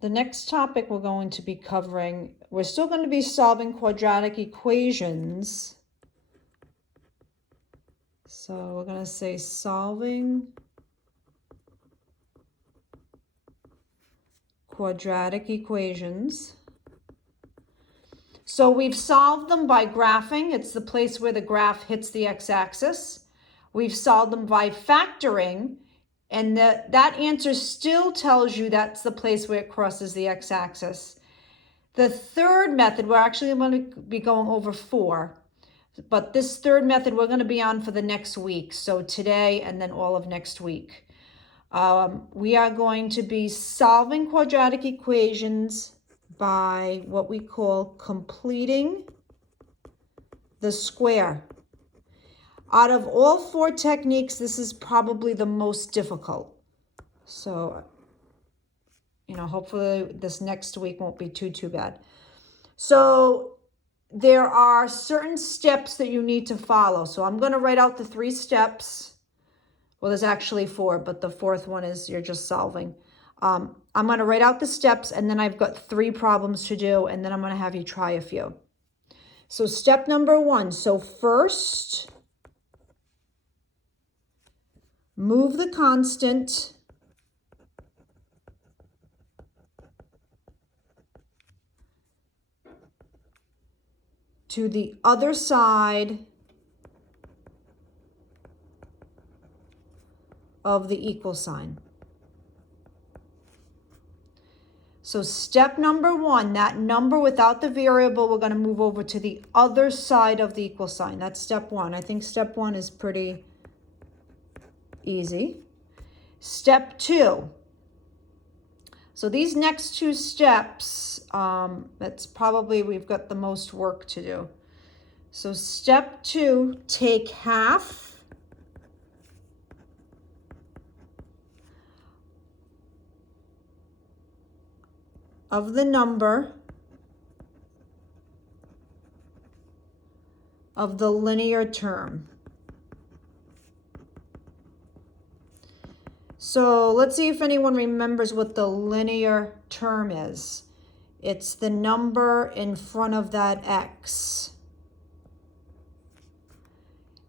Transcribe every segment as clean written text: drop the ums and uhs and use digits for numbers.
The next topic we're going to be covering, we're still going to be solving quadratic equations. So we're going to say solving quadratic equations. So we've solved them by graphing. It's the place where the graph hits the x-axis. We've solved them by factoring, and that answer still tells you that's the place where it crosses the x-axis. The third method, we're actually going to be going over 4, but this third method we're going to be on for the next week. So today and then all of next week. We are going to be solving quadratic equations by what we call completing the square. Out of all 4 techniques, this is probably the most difficult. So, hopefully this next week won't be too bad. So there are certain steps that you need to follow. So I'm going to write out the 3 steps. Well, there's actually 4, but the 4th one is you're just solving. I'm going to write out the steps, and then I've got 3 problems to do, and then I'm going to have you try a few. So step number 1. So first, move the constant to the other side of the equal sign. So step number 1, that number without the variable, we're going to move over to the other side of the equal sign. That's step 1. I think step 1 is pretty easy. Step 2. So these next 2 steps, that's probably, we've got the most work to do. So step 2, take half of the number of the linear term. So let's see if anyone remembers what the linear term is. It's the number in front of that x.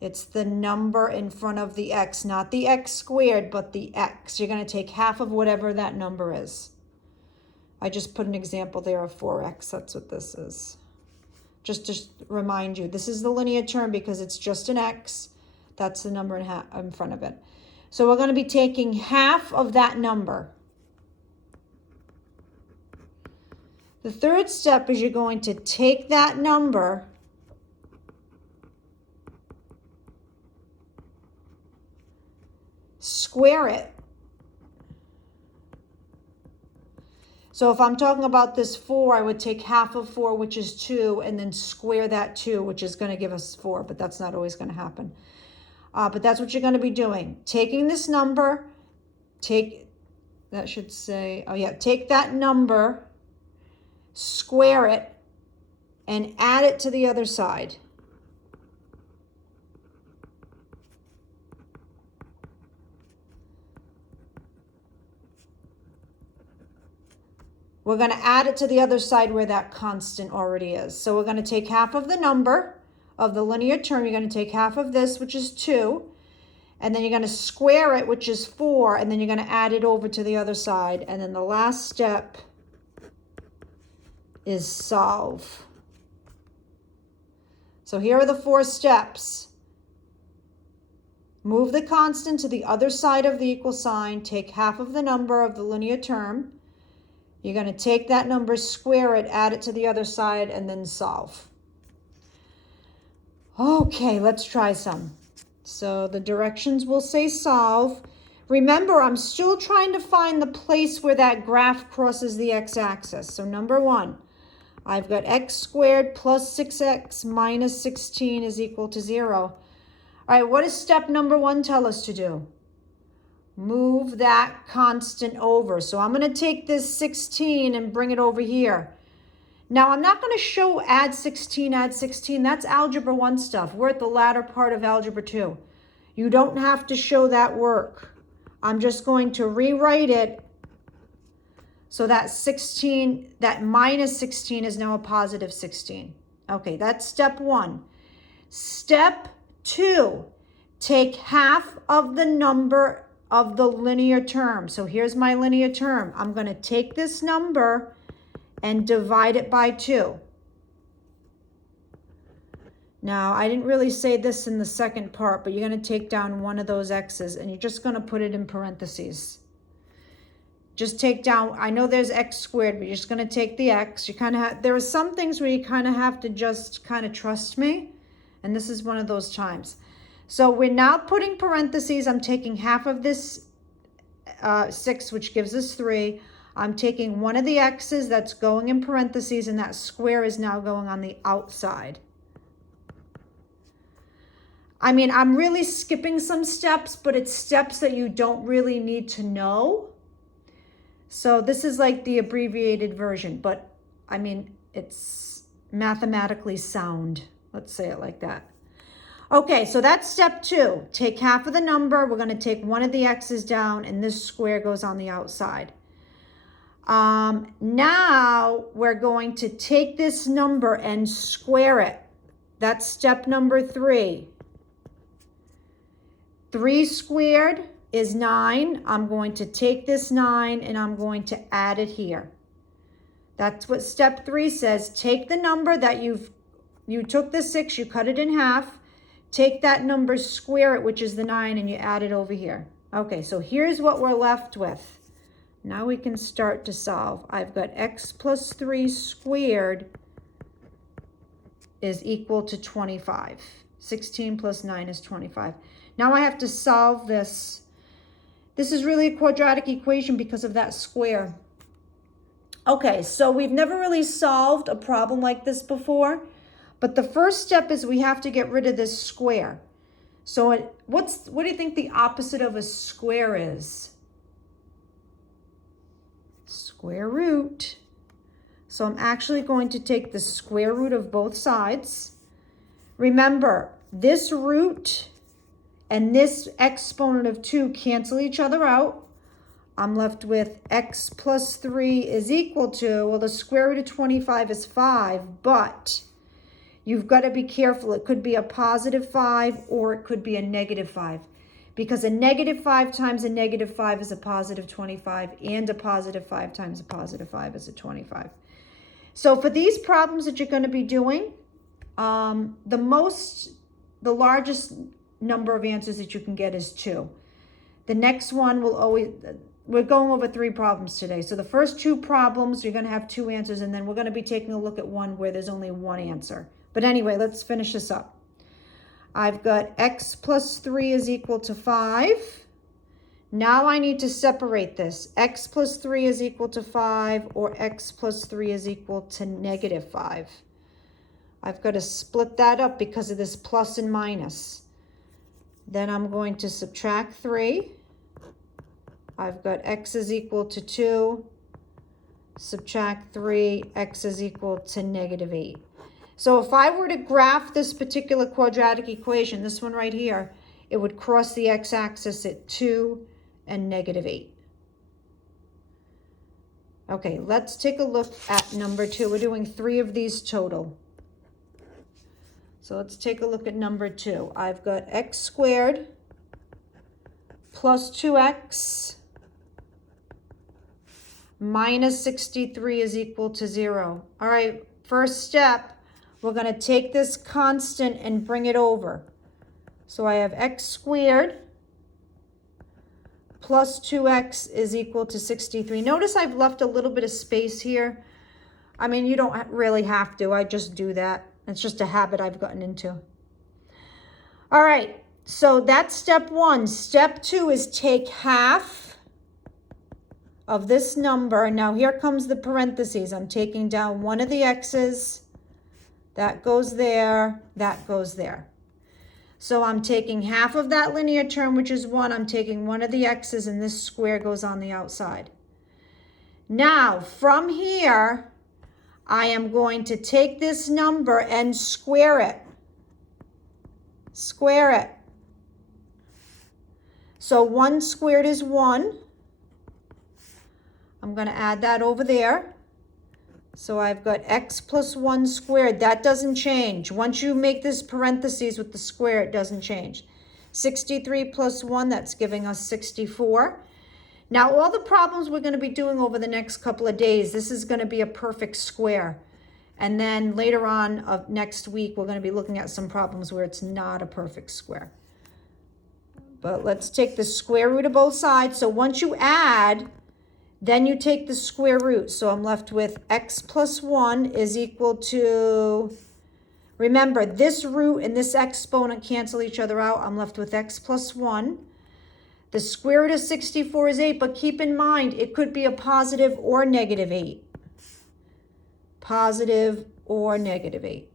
It's the number in front of the x, not the x squared, but the x. You're going to take half of whatever that number is. I just put an example there of 4x. That's what this is. Just to remind you, this is the linear term because it's just an x. That's the number in front of it. So we're going to be taking half of that number. The third step is you're going to take that number square it. So if I'm talking about this 4, I would take half of 4, which is 2, and then square that 2, which is going to give us 4, but that's not always going to happen. But that's what you're going to be doing. Taking this number, take that number, square it, and add it to the other side. We're going to add it to the other side where that constant already is. So we're going to take half of the number of the linear term. You're going to take half of this, which is 2. And then you're going to square it, which is 4. And then you're going to add it over to the other side. And then the last step is solve. So here are the 4 steps. Move the constant to the other side of the equal sign. Take half of the number of the linear term. You're going to take that number, square it, add it to the other side, and then solve. Okay, let's try some. So the directions will say solve. Remember, I'm still trying to find the place where that graph crosses the x-axis. So number 1, I've got x squared plus 6x minus 16 is equal to 0. All right, what does step number 1 tell us to do? Move that constant over. So I'm going to take this 16 and bring it over here. Now, I'm not going to show add 16. That's algebra 1 stuff. We're at the latter part of algebra 2. You don't have to show that work. I'm just going to rewrite it So that 16, that minus 16 is now a positive 16. Okay, that's step one. Step two, take half of the number of the linear term. So here's my linear term. I'm going to take this number and divide it by 2. Now, I didn't really say this in the second part, but you're going to take down one of those x's and you're just going to put it in parentheses. Just take down, I know there's x squared, but you're just going to take the x. You kind of have, there are some things where you kind of have to just kind of trust me. And this is one of those times. So we're now putting parentheses. I'm taking half of this 6, which gives us 3. I'm taking one of the x's that's going in parentheses, and that square is now going on the outside. I mean, I'm really skipping some steps, but it's steps that you don't really need to know. So this is like the abbreviated version, but I mean, it's mathematically sound. Let's say it like that. Okay, so that's step 2. Take half of the number. We're going to take one of the x's down, and this square goes on the outside. Now we're going to take this number and square it. That's step number 3. 3 squared is 9. I'm going to take this 9 and I'm going to add it here. That's what step 3 says. Take the number that you took the 6, you cut it in half. Take that number, square it, which is the 9, and you add it over here. Okay, so here's what we're left with. Now we can start to solve. I've got x plus 3 squared is equal to 25. 16 plus 9 is 25. Now I have to solve this. This is really a quadratic equation because of that square. Okay, so we've never really solved a problem like this before, but the first step is we have to get rid of this square. So what do you think the opposite of a square is? Square root. So I'm actually going to take the square root of both sides. Remember, this root and this exponent of 2 cancel each other out. I'm left with x plus 3 is equal to, well, the square root of 25 is 5, but you've got to be careful. It could be a positive 5 or it could be a negative 5, because a negative 5 times a negative 5 is a positive 25, and a positive 5 times a positive 5 is a 25. So for these problems that you're going to be doing, the largest number of answers that you can get is 2. The next one will always, we're going over 3 problems today. So the first 2 problems, you're going to have 2 answers, and then we're going to be taking a look at one where there's only 1 answer. But anyway, let's finish this up. I've got x plus 3 is equal to 5. Now I need to separate this. X plus 3 is equal to 5, or x plus 3 is equal to negative 5. I've got to split that up because of this plus and minus. Then I'm going to subtract 3. I've got x is equal to 2. Subtract 3, x is equal to negative 8. So if I were to graph this particular quadratic equation, this one right here, it would cross the x-axis at 2 and negative 8. Okay, let's take a look at number 2. We're doing 3 of these total. So let's take a look at number 2. I've got x squared plus 2x minus 63 is equal to 0. All right, first step, we're going to take this constant and bring it over. So I have x squared plus 2x is equal to 63. Notice I've left a little bit of space here. I mean, you don't really have to. I just do that. It's just a habit I've gotten into. All right, so that's step 1. Step 2 is take half of this number. Now here comes the parentheses. I'm taking down one of the x's. That goes there, that goes there. So I'm taking half of that linear term, which is 1. I'm taking one of the x's, and this square goes on the outside. Now, from here, I am going to take this number and square it. Square it. So 1 squared is 1. I'm going to add that over there. So I've got x plus 1 squared. That doesn't change. Once you make this parentheses with the square, it doesn't change. 63 plus 1, that's giving us 64. Now, all the problems we're going to be doing over the next couple of days, this is going to be a perfect square. And then later on of next week, we're going to be looking at some problems where it's not a perfect square. But let's take the square root of both sides. So once you add, then you take the square root. So I'm left with x plus 1 is equal to, remember, this root and this exponent cancel each other out. I'm left with x plus 1. The square root of 64 is 8, but keep in mind, it could be a positive or negative 8. Positive or negative 8.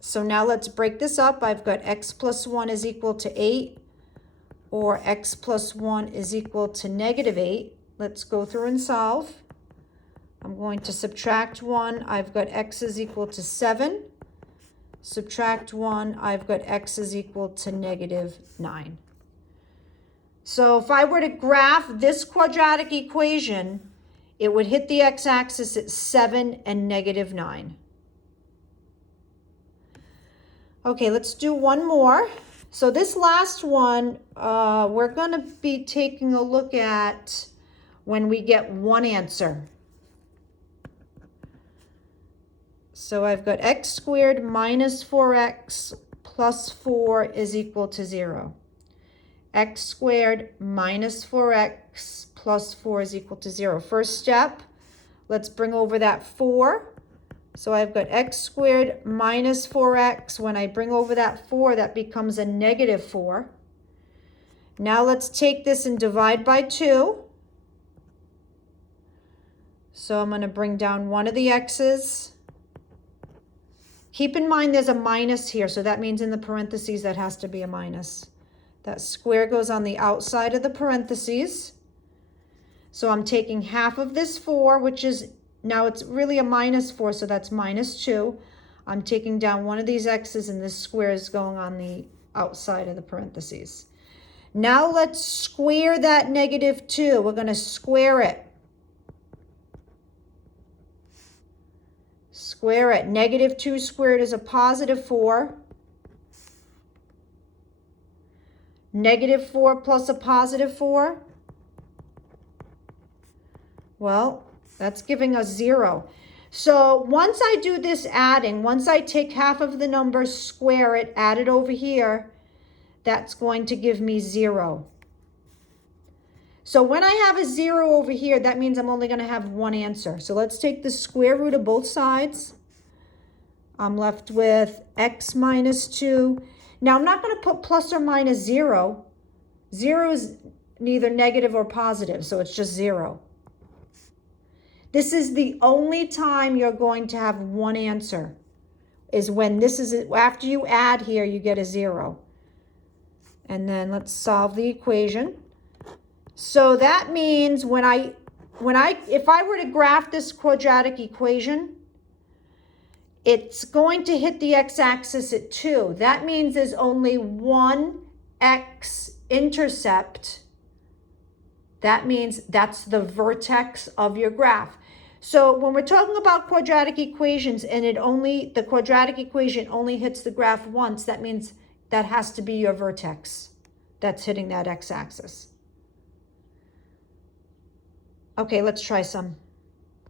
So now let's break this up. I've got x plus 1 is equal to 8, or x plus 1 is equal to negative 8. Let's go through and solve. I'm going to subtract 1. I've got x is equal to 7. Subtract 1. I've got x is equal to negative 9. So if I were to graph this quadratic equation, it would hit the x-axis at 7 and negative 9. Okay, let's do one more. So this last one, we're going to be taking a look at when we get one answer. So I've got x squared minus 4x plus 4 is equal to 0. X squared minus 4x plus 4 is equal to 0. First step, let's bring over that 4. So I've got x squared minus 4x. When I bring over that 4, that becomes a negative 4. Now let's take this and divide by 2. So I'm going to bring down one of the x's. Keep in mind there's a minus here, so that means in the parentheses that has to be a minus. That square goes on the outside of the parentheses. So I'm taking half of this 4, which is, now it's really a minus 4, so that's minus 2. I'm taking down one of these x's, and this square is going on the outside of the parentheses. Now let's square that negative 2. We're going to square it. Square it. Negative 2 squared is a positive 4. Negative 4 plus a positive 4. Well, that's giving us 0. So once I do this adding, once I take half of the number, square it, add it over here, that's going to give me 0. So when I have a 0 over here, that means I'm only going to have one answer. So let's take the square root of both sides. I'm left with x minus 2. Now I'm not going to put plus or minus 0. 0 is neither negative or positive, so it's just 0. This is the only time you're going to have one answer, is when this is, after you add here, you get a 0. And then let's solve the equation. So that means if I were to graph this quadratic equation, it's going to hit the x-axis at 2. That means there's only one x-intercept. That means that's the vertex of your graph. So when we're talking about quadratic equations and the quadratic equation only hits the graph once, that means that has to be your vertex that's hitting that x-axis. Okay, let's try some.